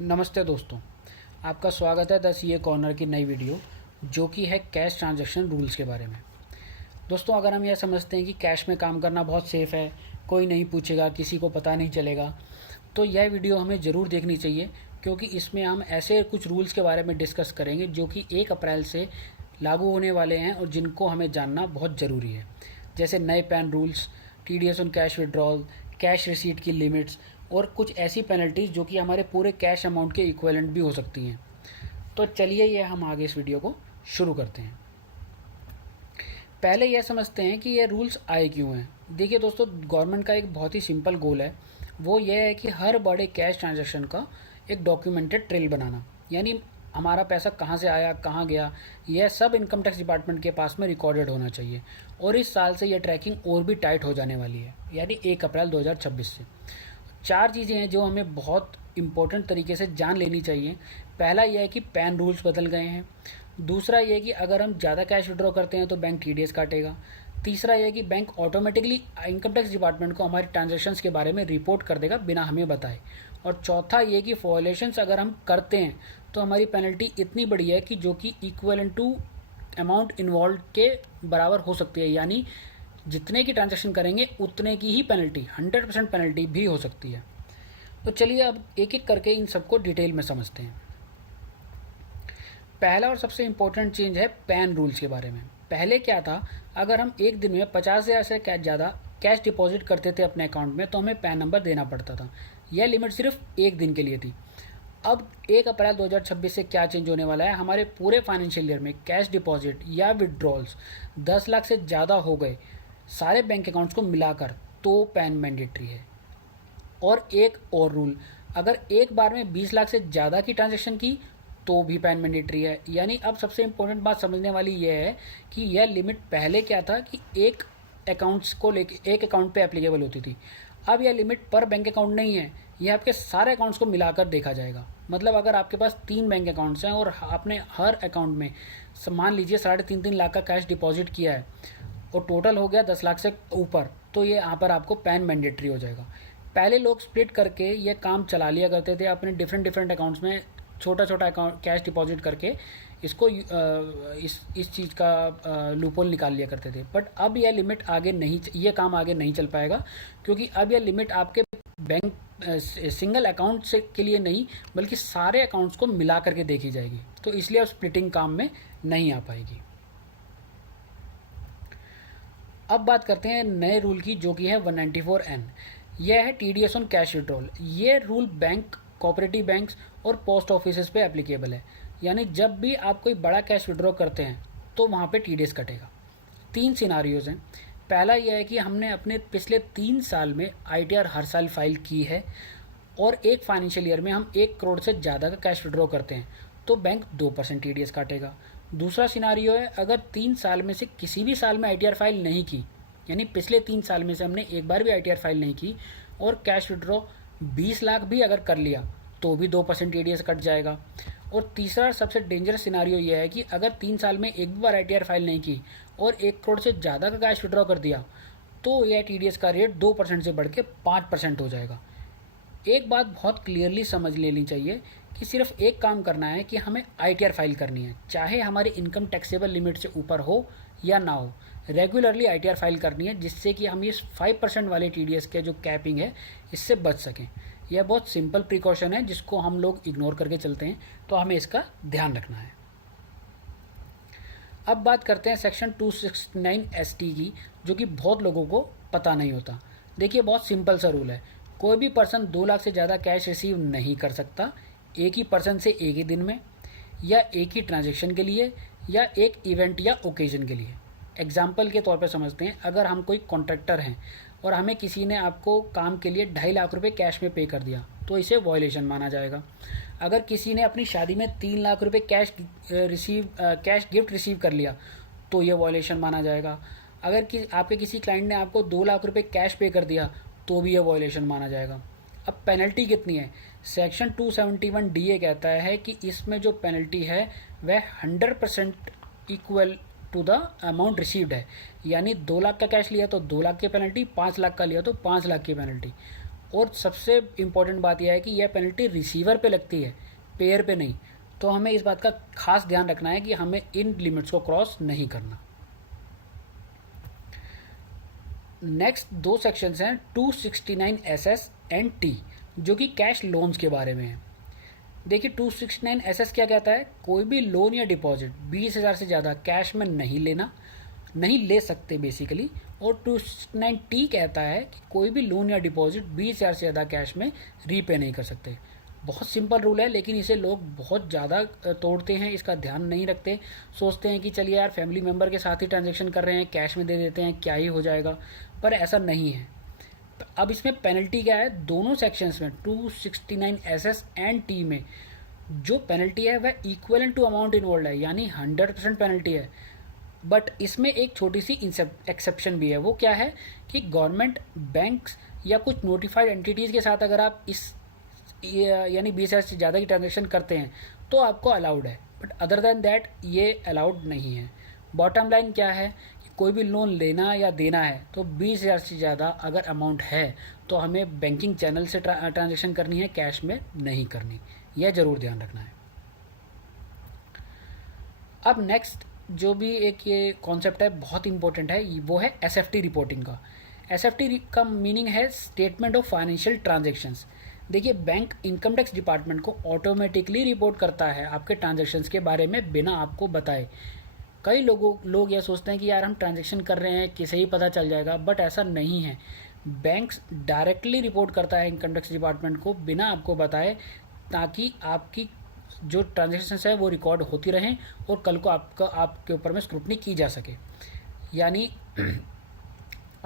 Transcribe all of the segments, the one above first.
नमस्ते दोस्तों, आपका स्वागत है द सीए कॉर्नर की नई वीडियो जो कि है कैश ट्रांजैक्शन रूल्स के बारे में। दोस्तों, अगर हम यह समझते हैं कि कैश में काम करना बहुत सेफ़ है, कोई नहीं पूछेगा, किसी को पता नहीं चलेगा, तो यह वीडियो हमें ज़रूर देखनी चाहिए क्योंकि इसमें हम ऐसे कुछ रूल्स के बारे में डिस्कस करेंगे जो कि 1 अप्रैल से लागू होने वाले हैं और जिनको हमें जानना बहुत ज़रूरी है। जैसे नए pan rules, TDS on cash withdrawal, cash receipt की लिमिट्स और कुछ ऐसी पेनल्टीज़ जो कि हमारे पूरे कैश अमाउंट के इक्विवेलेंट भी हो सकती हैं। तो चलिए ये हम आगे इस वीडियो को शुरू करते हैं। पहले यह समझते हैं कि ये रूल्स आए क्यों हैं। देखिए दोस्तों, गवर्नमेंट का एक बहुत ही सिंपल गोल है, वो ये है कि हर बड़े कैश ट्रांजैक्शन का एक डॉक्यूमेंटेड ट्रेल बनाना, यानी हमारा पैसा कहाँ से आया, कहाँ गया, यह सब इनकम टैक्स डिपार्टमेंट के पास में रिकॉर्डेड होना चाहिए। और इस साल से यह ट्रैकिंग और भी टाइट हो जाने वाली है, यानी 1 अप्रैल 2026 से। 4 चीज़ें हैं जो हमें बहुत इम्पोर्टेंट तरीके से जान लेनी चाहिए। पहला यह है कि पैन रूल्स बदल गए हैं। दूसरा यह है कि अगर हम ज़्यादा कैश विड्रॉ करते हैं तो बैंक टीडीएस काटेगा। तीसरा यह है कि bank automatically income tax department को हमारे ट्रांजैक्शंस के बारे में रिपोर्ट कर देगा बिना हमें बताए। और चौथा ये कि वॉयलेशंस अगर हम करते हैं तो हमारी पेनल्टी इतनी बड़ी है कि जो कि इक्वलेंट टू अमाउंट इन्वॉल्व के बराबर हो सकती है, यानी जितने की ट्रांजैक्शन करेंगे उतने की ही पेनल्टी, 100% पेनल्टी भी हो सकती है। तो चलिए अब एक एक करके इन सबको डिटेल में समझते हैं। पहला और सबसे इम्पोर्टेंट चेंज है पैन रूल्स के बारे में। पहले क्या था, अगर हम एक दिन में 50,000 से ज़्यादा कैश डिपॉजिट करते थे अपने अकाउंट में तो हमें पैन नंबर देना पड़ता था। यह लिमिट सिर्फ एक दिन के लिए थी। अब 1 अप्रैल 2026 से क्या चेंज होने वाला है, हमारे पूरे फाइनेंशियल ईयर में कैश डिपॉजिट या विड्रॉल्स 10 लाख से ज़्यादा हो गए सारे बैंक अकाउंट्स को मिलाकर तो पैन मैंडेटरी है। और एक और रूल, अगर एक बार में 20 लाख से ज़्यादा की ट्रांजैक्शन की तो भी पैन मैंडेटरी है। यानी अब सबसे इम्पोर्टेंट बात समझने वाली यह है कि यह लिमिट पहले क्या था कि एक अकाउंट्स को लेके एक अकाउंट पे एप्लीकेबल होती थी। अब यह लिमिट पर बैंक अकाउंट नहीं है, यह आपके सारे अकाउंट्स को मिलाकर देखा जाएगा। मतलब अगर आपके पास 3 बैंक अकाउंट्स हैं और आपने हर अकाउंट में मान लीजिए 3.5 लाख का कैश डिपॉजिट किया है और टोटल हो गया 10 लाख से ऊपर, तो ये यहाँ पर आपको पैन मैंडेटरी हो जाएगा। पहले लोग स्प्लिट करके ये काम चला लिया करते थे अपने डिफरेंट अकाउंट्स में, छोटा छोटा अकाउंट कैश डिपॉजिट करके इसको इस चीज़ का लूपहोल निकाल लिया करते थे। बट अब यह लिमिट आगे नहीं, ये काम आगे नहीं चल पाएगा क्योंकि अब यह लिमिट आपके बैंक सिंगल अकाउंट से के लिए नहीं बल्कि सारे अकाउंट्स को मिला करके देखी जाएगी। तो इसलिए अब स्प्लिटिंग काम में नहीं आ पाएगी। अब बात करते हैं नए रूल की जो कि है 194N। यह है टीडीएस ऑन कैश विड्रॉल। ये रूल बैंक, कोऑपरेटिव बैंक्स और पोस्ट ऑफिस पे एप्लीकेबल है। यानी जब भी आप कोई बड़ा कैश विड्रॉ करते हैं तो वहाँ पे टीडीएस कटेगा। 3 सिनारियोज हैं। पहला यह है कि हमने अपने पिछले 3 साल में आईटीआर हर साल फाइल की है और एक फाइनेंशियल ईयर में हम 1 करोड़ से ज़्यादा का कैश विड्रॉ करते हैं तो बैंक 2% टीडीएस काटेगा। दूसरा सिनारियो है, अगर 3 साल में से किसी भी साल में आईटीआर फाइल नहीं की, यानी पिछले 3 साल में से हमने एक बार भी आईटीआर फाइल नहीं की और कैश विड्रॉ 20 लाख भी अगर कर लिया तो भी 2% टीडीएस कट जाएगा। और तीसरा सबसे डेंजरस सिनारियो यह है कि अगर 3 साल में एक भी बार आईटीआर फाइल नहीं की और 1 करोड़ से ज़्यादा का कैश विड्रॉ कर दिया तो यह टीडीएस का रेट 2% से बढ़ के 5% हो जाएगा। एक बात बहुत क्लियरली समझ लेनी चाहिए कि सिर्फ एक काम करना है कि हमें आईटीआर फाइल करनी है, चाहे हमारी इनकम टैक्सेबल लिमिट से ऊपर हो या ना हो। रेगुलरली आईटीआर फाइल करनी है जिससे कि हम इस 5% वाले टीडीएस के जो कैपिंग है इससे बच सकें। यह बहुत सिंपल प्रिकॉशन है जिसको हम लोग इग्नोर करके चलते हैं, तो हमें इसका ध्यान रखना है। अब बात करते हैं सेक्शन 269 एसटी की, जो कि बहुत लोगों को पता नहीं होता। देखिए, बहुत सिंपल सा रूल है, कोई भी पर्सन 2 लाख से ज़्यादा कैश रिसीव नहीं कर सकता एक ही पर्सन से एक ही दिन में, या एक ही ट्रांजैक्शन के लिए, या एक इवेंट या ओकेजन के लिए। एग्जाम्पल के तौर पर समझते हैं, अगर हम कोई कॉन्ट्रैक्टर हैं और हमें किसी ने आपको काम के लिए 2.5 लाख रुपए कैश में पे कर दिया तो इसे वॉयलेशन माना जाएगा। अगर किसी ने अपनी शादी में 3 लाख रुपए कैश गिफ्ट रिसीव कर लिया तो ये वॉयलेशन माना जाएगा। अगर आपके किसी क्लाइंट ने आपको 2 लाख रुपए कैश पे कर दिया तो भी ये वॉयलेशन माना जाएगा। अब पेनल्टी कितनी है? सेक्शन 271 डीए कहता है कि इसमें जो पेनल्टी है वह 100% equal to the amount received है। यानी 2 लाख का कैश लिया तो 2 लाख की पेनल्टी, 5 लाख का लिया तो 5 लाख की पेनल्टी। और सबसे इम्पॉर्टेंट बात यह है कि यह पेनल्टी रिसीवर पे लगती है, पेयर पे नहीं। तो हमें इस बात का खास ध्यान रखना है कि हमें इन लिमिट्स को क्रॉस नहीं करना। नेक्स्ट दो सेक्शंस हैं 269 SS एंड T, जो कि कैश लोन्स के बारे में है। देखिए 269 SS क्या कहता है, कोई भी लोन या डिपॉजिट 20,000 से ज़्यादा कैश में नहीं लेना, नहीं ले सकते बेसिकली। और 269 T कहता है कि कोई भी लोन या डिपॉजिट 20,000 से ज़्यादा कैश में रीपे नहीं कर सकते। बहुत सिंपल रूल है, लेकिन इसे लोग बहुत ज़्यादा तोड़ते हैं, इसका ध्यान नहीं रखते। सोचते हैं कि चलिए यार फैमिली मेम्बर के साथ ही ट्रांजेक्शन कर रहे हैं, कैश में दे देते हैं, क्या ही हो जाएगा, पर ऐसा नहीं है। अब इसमें पेनल्टी क्या है, दोनों सेक्शंस में 269 SS एंड T में जो पेनल्टी है वह इक्वलेंट टू अमाउंट इन्वॉल्व है, यानी 100% पेनल्टी है। बट इसमें एक छोटी सी एक्सेप्शन भी है। वो क्या है कि गवर्नमेंट, बैंक्स या कुछ नोटिफाइड एंटिटीज़ के साथ अगर आप इस यानी 20,000 से ज़्यादा की ट्रांजेक्शन करते हैं तो आपको अलाउड है, बट अदर देन दैट ये अलाउड नहीं है। बॉटम लाइन क्या है कि कोई भी लोन लेना या देना है तो 20,000 से ज़्यादा अगर अमाउंट है तो हमें बैंकिंग चैनल से ट्रांजेक्शन करनी है, कैश में नहीं करनी। यह ज़रूर ध्यान रखना है। अब नेक्स्ट जो भी एक ये कॉन्सेप्ट है बहुत इंपॉर्टेंट है, वो है SFT रिपोर्टिंग का। SFT का मीनिंग है स्टेटमेंट ऑफ फाइनेंशियल ट्रांजेक्शंस। देखिए बैंक इनकम टैक्स डिपार्टमेंट को ऑटोमेटिकली रिपोर्ट करता है आपके ट्रांजेक्शन्स के बारे में बिना आपको बताए। कई लोग यह सोचते हैं कि यार हम ट्रांजेक्शन कर रहे हैं किसे ही पता चल जाएगा, बट ऐसा नहीं है। बैंक्स डायरेक्टली रिपोर्ट करता है इनकम टैक्स डिपार्टमेंट को बिना आपको बताए, ताकि आपकी जो ट्रांजेक्शन्स है वो रिकॉर्ड होती रहें और कल को आपके ऊपर में स्क्रूटनी की जा सके। यानी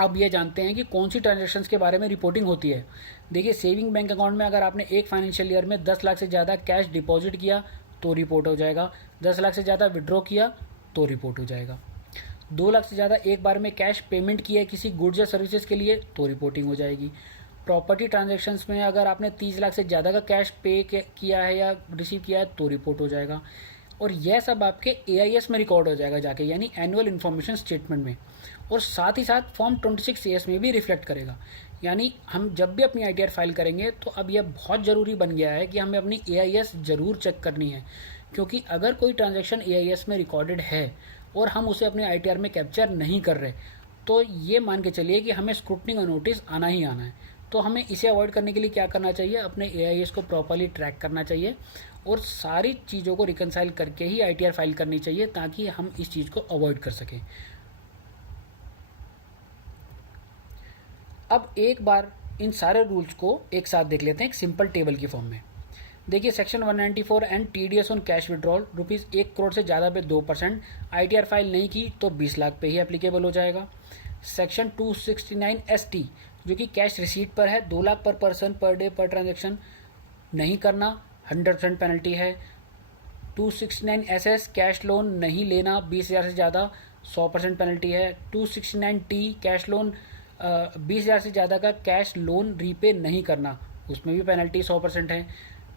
अब ये जानते हैं कि कौन सी ट्रांजेक्शन्स के बारे में रिपोर्टिंग होती है। देखिए सेविंग बैंक अकाउंट में अगर आपने एक फाइनेंशियल ईयर में 10 लाख से ज़्यादा कैश डिपॉजिट किया तो रिपोर्ट हो जाएगा, 10 लाख से ज़्यादा विड्रॉ किया तो रिपोर्ट हो जाएगा, 2 लाख से ज़्यादा एक बार में कैश पेमेंट किया है किसी गुड्स या सर्विसेज के लिए तो रिपोर्टिंग हो जाएगी। प्रॉपर्टी ट्रांजैक्शंस में अगर आपने 30 लाख से ज़्यादा का कैश पे किया है या रिसीव किया है तो रिपोर्ट हो जाएगा। और यह सब आपके AIS में रिकॉर्ड हो जाएगा जाके, यानी एनुअल इन्फॉर्मेशन स्टेटमेंट में, और साथ ही साथ फॉर्म 26AS में भी रिफ्लेक्ट करेगा। यानी हम जब भी अपनी ITR फाइल करेंगे तो अब यह बहुत ज़रूरी बन गया है कि हमें अपनी AIS ज़रूर चेक करनी है, क्योंकि अगर कोई ट्रांजैक्शन AIS में रिकॉर्डेड है और हम उसे अपने ITR में कैप्चर नहीं कर रहे तो ये मान के चलिए कि हमें स्क्रूटनी का नोटिस आना ही आना है। तो हमें इसे अवॉइड करने के लिए क्या करना चाहिए, अपने AIS को प्रॉपर्ली ट्रैक करना चाहिए और सारी चीज़ों को रिकनसाइल करके ही ITR फाइल करनी चाहिए, ताकि हम इस चीज़ को अवॉइड कर सकें। अब एक बार इन सारे रूल्स को एक साथ देख लेते हैं एक सिंपल टेबल की फॉर्म में। देखिए section 194 and TDS on cash withdrawal ₹1 crore से ज़्यादा पे 2%, ITR फाइल नहीं की तो 20 लाख पे ही एप्लीकेबल हो जाएगा। सेक्शन 269 ST जो कि कैश रिसीट पर है, 2 लाख पर person per day per transaction नहीं करना, 100% पेनल्टी है। 269 SS कैश लोन नहीं लेना 20,000 से ज़्यादा, 100% पेनल्टी है। 269 T कैश लोन 20,000 से ज़्यादा का कैश लोन रीपे नहीं करना, उसमें भी पेनल्टी 100% है।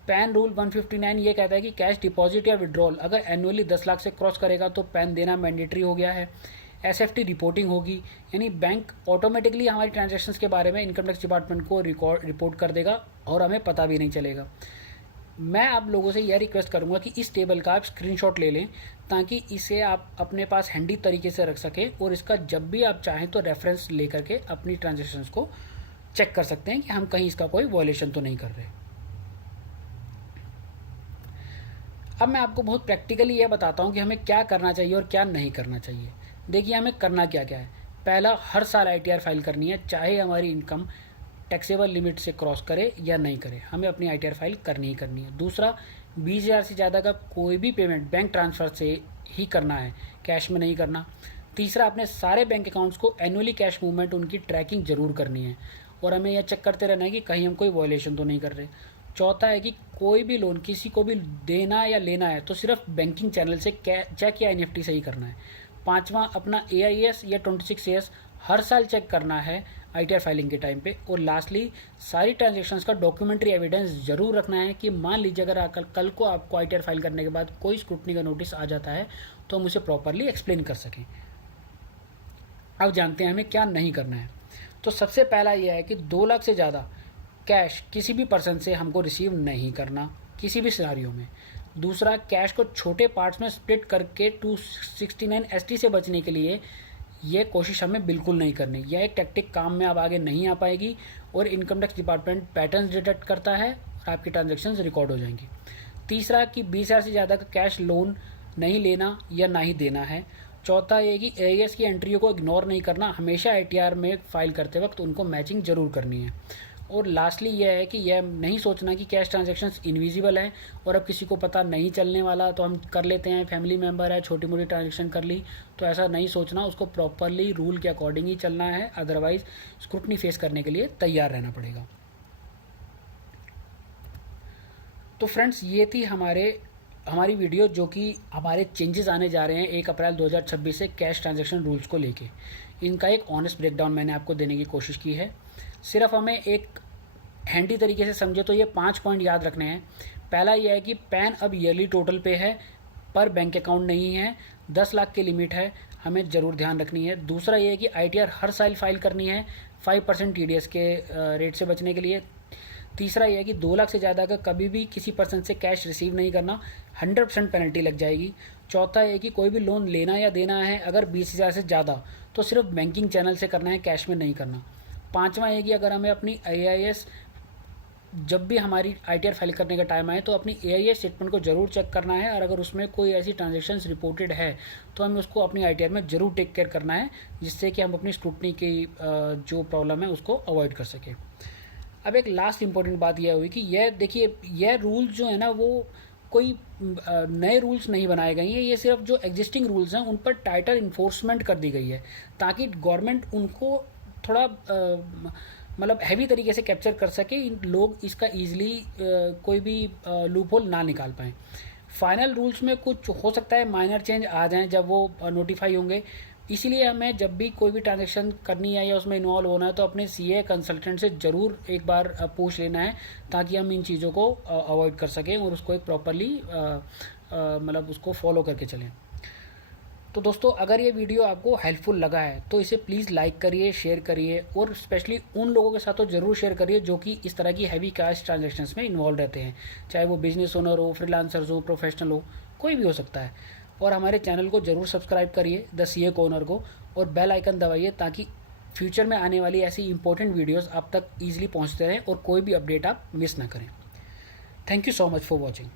पैन रूल 159 ये कहता है कि कैश डिपॉजिट या विड्रॉल अगर एनुअली 10 लाख से क्रॉस करेगा तो पैन देना मैंडेटरी हो गया है। SFT रिपोर्टिंग होगी, यानी बैंक ऑटोमेटिकली हमारी ट्रांजैक्शंस के बारे में इनकम टैक्स डिपार्टमेंट को रिपोर्ट कर देगा और हमें पता भी नहीं चलेगा। मैं आप लोगों से यह रिक्वेस्ट करूंगा कि इस टेबल का आप स्क्रीनशॉट ले लें, ताकि इसे आप अपने पास हैंडी तरीके से रख सकें और इसका जब भी आप चाहें तो रेफरेंस ले करके अपनी ट्रांजैक्शंस को चेक कर सकते हैं कि हम कहीं इसका कोई वॉयलेशन तो नहीं कर रहे। अब मैं आपको बहुत प्रैक्टिकली यह बताता हूँ कि हमें क्या करना चाहिए और क्या नहीं करना चाहिए। देखिए हमें करना क्या क्या है। पहला, हर साल ITR फाइल करनी है, चाहे हमारी इनकम टैक्सेबल लिमिट से क्रॉस करे या नहीं करे, हमें अपनी ITR फाइल करनी ही करनी है। दूसरा, 20,000 से ज़्यादा का कोई भी पेमेंट बैंक ट्रांसफ़र से ही करना है, कैश में नहीं करना। तीसरा, अपने सारे बैंक अकाउंट्स को एनुअली कैश मूवमेंट उनकी ट्रैकिंग ज़रूर करनी है और हमें यह चेक करते रहना है कि कहीं हम कोई वॉयलेशन तो नहीं कर रहे। चौथा है कि कोई भी लोन किसी को भी देना या लेना है तो सिर्फ बैंकिंग चैनल से चेक या NEFT से ही करना है। पांचवा, अपना AIS या 26AS हर साल चेक करना है ITR फाइलिंग के टाइम पे। और लास्टली, सारी ट्रांजैक्शंस का डॉक्यूमेंट्री एविडेंस जरूर रखना है कि मान लीजिए अगर कल को आपको ITR फाइल करने के बाद कोई स्क्रूटनी का नोटिस आ जाता है तो हम उसे प्रॉपरली एक्सप्लेन कर सकें। अब जानते हैं हमें क्या नहीं करना है। तो सबसे पहला यह है कि 2 लाख से ज़्यादा कैश किसी भी पर्सन से हमको रिसीव नहीं करना किसी भी सिनारियो में। दूसरा, कैश को छोटे पार्ट्स में स्प्लिट करके 269 ST से बचने के लिए ये कोशिश हमें बिल्कुल नहीं करनी। यह एक टैक्टिक काम में अब आगे नहीं आ पाएगी और income tax department patterns detect करता है और आपकी ट्रांजैक्शंस रिकॉर्ड हो जाएंगी। तीसरा कि 20,000 से ज़्यादा का कैश लोन नहीं लेना या ना ही देना है। चौथा ये कि AIS की एंट्रियों को इग्नोर नहीं करना, हमेशा ITR में फाइल करते वक्त उनको मैचिंग ज़रूर करनी है। और लास्टली यह है कि यह नहीं सोचना कि कैश ट्रांजैक्शंस इनविजिबल हैं और अब किसी को पता नहीं चलने वाला तो हम कर लेते हैं, फैमिली मेम्बर है, छोटी मोटी ट्रांजैक्शन कर ली, तो ऐसा नहीं सोचना। उसको प्रॉपरली रूल के अकॉर्डिंग ही चलना है, अदरवाइज स्क्रूटनी फेस करने के लिए तैयार रहना पड़ेगा। तो फ्रेंड्स, ये थी हमारी वीडियो जो कि हमारे चेंजेस आने जा रहे हैं 1 अप्रैल 2026 से कैश ट्रांजैक्शन रूल्स को लेके। इनका एक ऑनेस्ट ब्रेकडाउन मैंने आपको देने की कोशिश की है। सिर्फ हमें एक हैंडी तरीके से समझे तो ये 5 पॉइंट याद रखने हैं। पहला यह है कि पैन अब ईयरली टोटल पे है, पर बैंक अकाउंट नहीं है। 10 लाख की लिमिट है, हमें ज़रूर ध्यान रखनी है। दूसरा ये है कि ITR हर साल फाइल करनी है 5% TDS के रेट से बचने के लिए। तीसरा यह है कि 2 लाख से ज़्यादा का कभी भी किसी पर्सन से कैश रिसीव नहीं करना, 100% पेनल्टी लग जाएगी। चौथा है कि कोई भी लोन लेना या देना है अगर 20,000 से ज़्यादा तो सिर्फ बैंकिंग चैनल से करना है, कैश में नहीं करना। पाँचवा है कि अगर हमें अपनी AIS जब भी हमारी ITR फाइल करने का टाइम आए तो अपनी AIS स्टेटमेंट को ज़रूर चेक करना है और अगर उसमें कोई ऐसी ट्रांजेक्शन्स रिपोर्टेड है तो हमें उसको अपनी ITR में ज़रूर टेक केयर करना है, जिससे कि हम अपनी स्क्रूटनी की जो प्रॉब्लम है उसको अवॉइड कर सकें। अब एक लास्ट इंपॉर्टेंट बात यह हुई कि यह देखिए, यह रूल्स जो है ना वो कोई नए रूल्स नहीं बनाए गए हैं, ये सिर्फ जो एग्जिस्टिंग रूल्स हैं उन पर टाइटर इन्फोर्समेंट कर दी गई है ताकि गवर्नमेंट उनको थोड़ा मतलब हैवी तरीके से कैप्चर कर सके, लोग इसका ईजिली कोई भी लूप होल ना निकाल पाएँ। फाइनल रूल्स में कुछ हो सकता है माइनर चेंज आ जाएं जब वो नोटिफाई होंगे, इसीलिए हमें जब भी कोई भी ट्रांजैक्शन करनी है या उसमें इन्वॉल्व होना है तो अपने CA कंसल्टेंट से ज़रूर एक बार पूछ लेना है ताकि हम इन चीज़ों को अवॉइड कर सकें और उसको एक प्रॉपरली मतलब उसको फॉलो करके चलें। तो दोस्तों, अगर ये वीडियो आपको हेल्पफुल लगा है तो इसे प्लीज़ लाइक करिए, शेयर करिए और स्पेशली उन लोगों के साथ तो ज़रूर शेयर करिए जो कि इस तरह की हैवी कैश ट्रांजैक्शंस में इन्वॉल्व रहते हैं, चाहे वो बिजनेस ओनर हो, फ्रीलांसर्स हो, प्रोफेशनल हो, कोई भी हो सकता है। और हमारे चैनल को ज़रूर सब्सक्राइब करिए द CA कॉर्नर को और बेल आइकन दबाइए ताकि फ्यूचर में आने वाली ऐसी इंपॉर्टेंट वीडियोस आप तक ईजिली पहुंचते रहें और कोई भी अपडेट आप मिस ना करें। Thank you so much for watching.